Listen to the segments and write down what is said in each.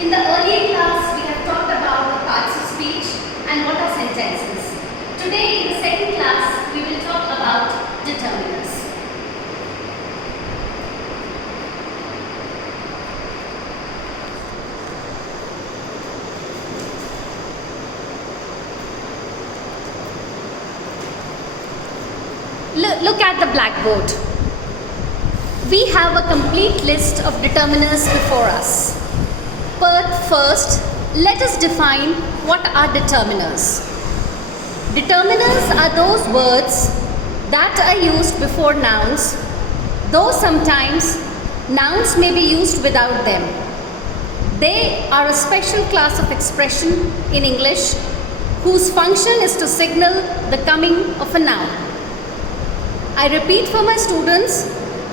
In the earlier class, we have talked about the parts of speech and what are sentences. Today, in the second class, we will talk about determiners. Look at the blackboard. We have a complete list of determiners before us. But first, let us define what are determiners. Determiners are those words that are used before nouns, though sometimes nouns may be used without them. They are a special class of expression in English whose function is to signal the coming of a noun. I repeat for my students,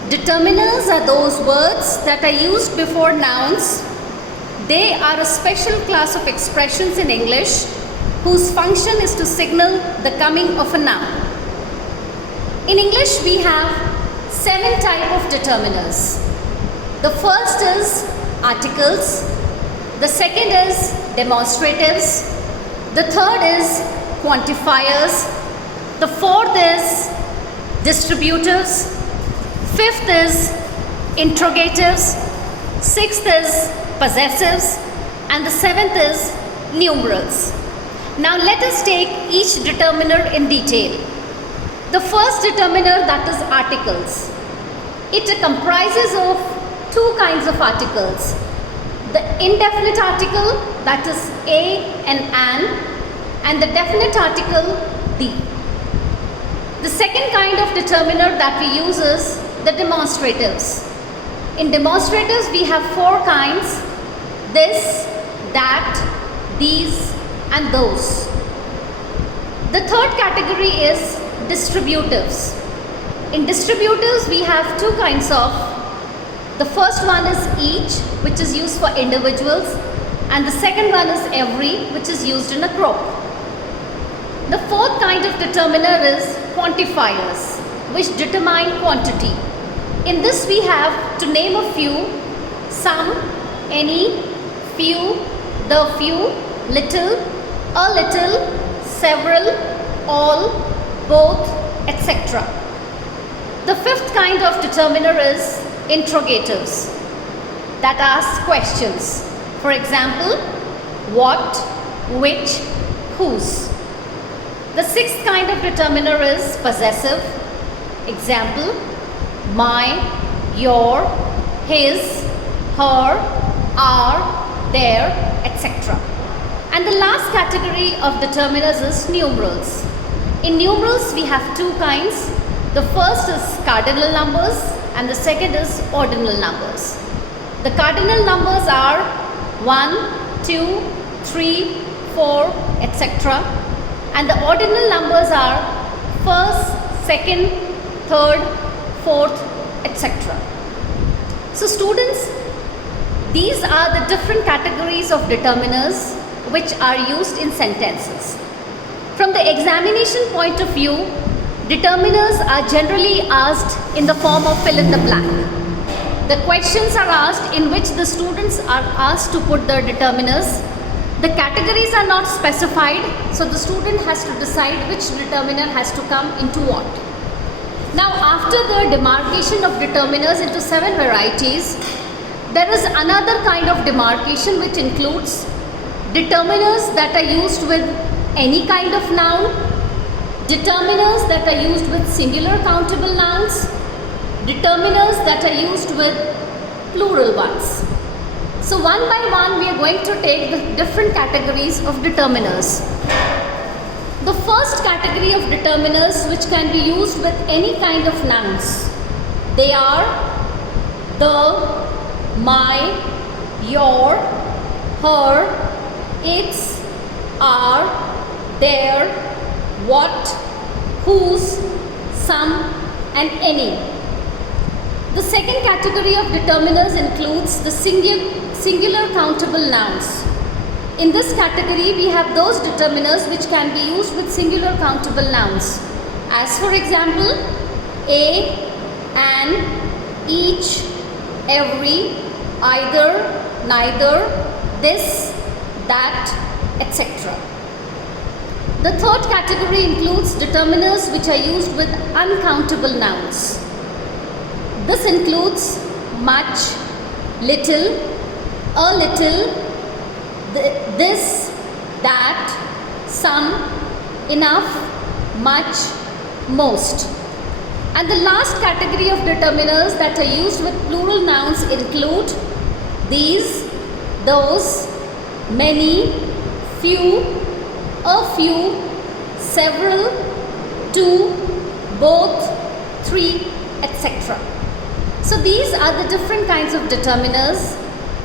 determiners are those words that are used before nouns. They are a special class of expressions in English whose function is to signal the coming of a noun. In English, we have 7 types of determiners. The first is articles. The second is demonstratives. The third is quantifiers. The fourth is distributives. Fifth is interrogatives. Sixth is possessives. And the seventh is numerals. Now let us take each determiner in detail. The first determiner, that is articles. It comprises of 2 kinds of articles. The indefinite article, that is a and an the definite article, the. The second kind of determiner that we use is the demonstratives. In demonstratives, we have 4 kinds: this, that, these, and those. The third category is distributives. In distributives, we have 2 kinds of. The first one is each, which is used for individuals, and the second one is every, which is used in a group. The fourth kind of determiner is quantifiers, which determine quantity. In this we have, to name a few, some, any, few, the few, little, a little, several, all, both, etc. The fifth kind of determiner is interrogatives, that ask questions. For example, what, which, whose. The sixth kind of determiner is possessive. Example, my, your, his, her, our, their, etc. And the last category of determiners is numerals. In numerals, we have 2 kinds. The first is cardinal numbers and the second is ordinal numbers. The cardinal numbers are 1, 2, 3, 4, etc. And the ordinal numbers are 1st, 2nd, 3rd, 4th, etc. So students, these are the different categories of determiners which are used in sentences. From the examination point of view, determiners are generally asked in the form of fill in the blank. The questions are asked in which the students are asked to put their determiners. The categories are not specified, so the student has to decide which determiner has to come into what. Now, after the demarcation of determiners into 7 varieties, there is another kind of demarcation which includes determiners that are used with any kind of noun, determiners that are used with singular countable nouns, determiners that are used with plural ones. So one by one we are going to take the different categories of determiners. The first category of determiners which can be used with any kind of nouns. They are the, my, your, her, its, our, their, what, whose, some and any. The second category of determiners includes the singular countable nouns. In this category, we have those determiners which can be used with singular countable nouns. As for example, a, an, each, every, either, neither, this, that, etc. The third category includes determiners which are used with uncountable nouns. This includes much, little, a little, this, that, some, enough, much, most. And the last category of determiners that are used with plural nouns include these, those, many, few, a few, several, two, both, three, etc. So these are the different kinds of determiners.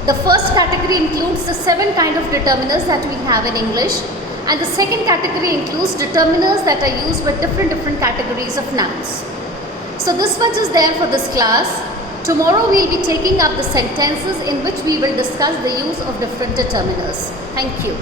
The first category includes the 7 kinds of determiners that we have in English, and the second category includes determiners that are used with different categories of nouns. So this much is there for this class. Tomorrow we will be taking up the sentences in which we will discuss the use of different determiners. Thank you.